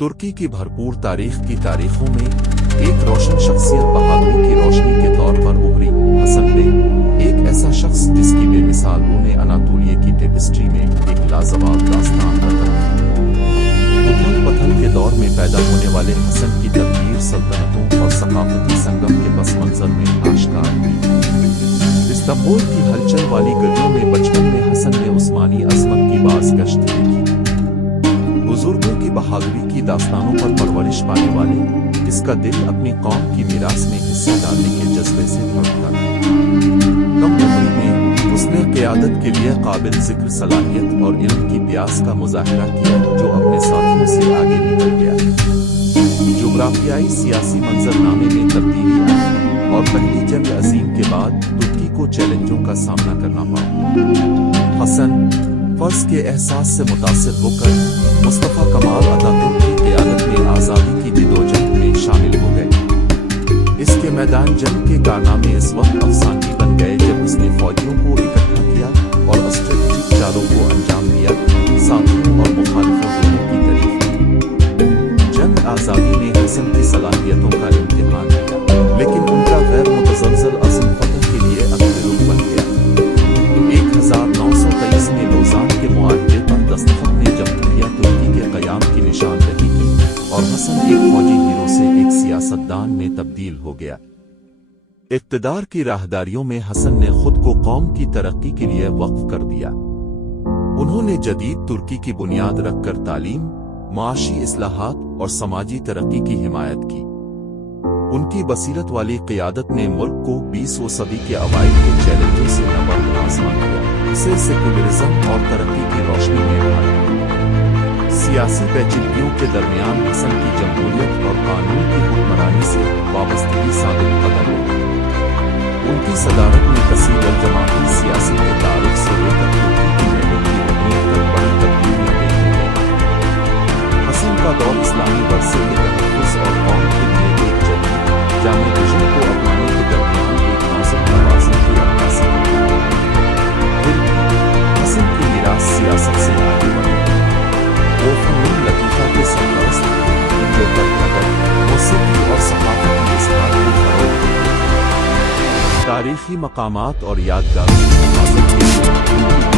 तुर्की की भरपूर तारीख की तारीखों में एक रोशन शख्सियत बहादुरी की रोशनी के तौर पर उभरी। हसन बे एक ऐसा शख्स जिसकी बेमिसाल ने अनातोलिया की टेपेस्ट्री में एक लाजवाब दास्तान रखा। उथल पथल के दौर में पैदा होने वाले हसन की तदबीर सल्तनतों और सकाफती संगम के पस मंजर में आश्कार हुई। इस्तांबुल की हलचल वाली गलियों में बचपन में हसन ने उस्मानी अजमत की बाज गश्त देखी। बुजुर्गों की बहादुरी की दास्तानों पर परवरिश पाने वाले इसका दिल अपनी कौम की मीरास में हिस्सा डालने के जज्बे से धड़कता था। कम उम्र में उसने क़यादत के लिए काबिल जिक्र सलाहियत और इल्म की प्यास का मुजाहिरा किया, जो अपने साथियों से आगे निकल गया। जुग्राफियाई सियासी मंजरनामे में तब्दीली आई और पहली जंग अजीम के बाद तुर्की को चैलेंजों का सामना करना पड़ा। हसन फर्ज के एहसास से मुतासिर होकर मुस्तफा कमाल अतातुर्क की क़यादत में आज़ादी की जिदोजहद में शामिल हो गए। इसके मैदान जंग के कारनामे इस वक्त अफसानी बन गए जब उसने फौजियों को इकट्ठा किया और स्ट्रेटेजिक चालों को अंजाम दिया, साथियों और मुखालिफों दोनों की तारीफ। जंग आज़ादी ने हसन की सलाहियतों का इम्तिहान किया, लेकिन उनका गैर मुतज़लज़ल अज़्म फतह के लिए अख्तियार बन गया। 1923 में लोज़ान के मुआहदे पर दस्तखत ने जमहूरिया तुर्की के क़याम की निशानदही की और हसन एक फौजी हीरो से एक सियासतदान में तब्दील हो गया। इक़्तिदार की राहदारियों में हसन ने खुद को कौम की तरक्की के लिए वक्फ कर दिया। उन्होंने जदीद तुर्की की बुनियाद रखकर तालीम, माशी इस्लाहात और समाजी तरक्की की हिमायत की। उनकी बसीरत वाली क़यादत ने मुल्क को 20वीं सदी के अवाइल के चैलेंजों से नबर्द आज़मा किया, इसे सेकुलरिज्म और तरक्की की रोशनी में ढाला। सियासी पेचीदगियों के दरमियान हसन की जमहूरियत और कानून की हुक्मरानी से वाबस्तगी साबित कदम हो। उनकी सदारत में कसीर जमाती सियासत के तारुफ से लेकर तुर्की की नेटवर्क की अहमियत तक बड़ी तब्दीलियां देखी गईं। हसन का दौर इस्लामी वर्से के तहफ़्फ़ुज़ और कौम के लिए एक जामे विजन को अपनाने के दरमियान एक नाजुक तवाज़ुन की अक्कासी करता है। फिर भी हसन की मीरास सियासत से आगे बढ़ी। वो फ़नून लतीफ़ा के सरपरस्त थे, जो अदब, मौसीकी और सक़ाफ़त की इज़हार को फ़रोग़ देते थे। तारीख़ी मक़ामात और यादगारों की हिफ़ाज़त के लिए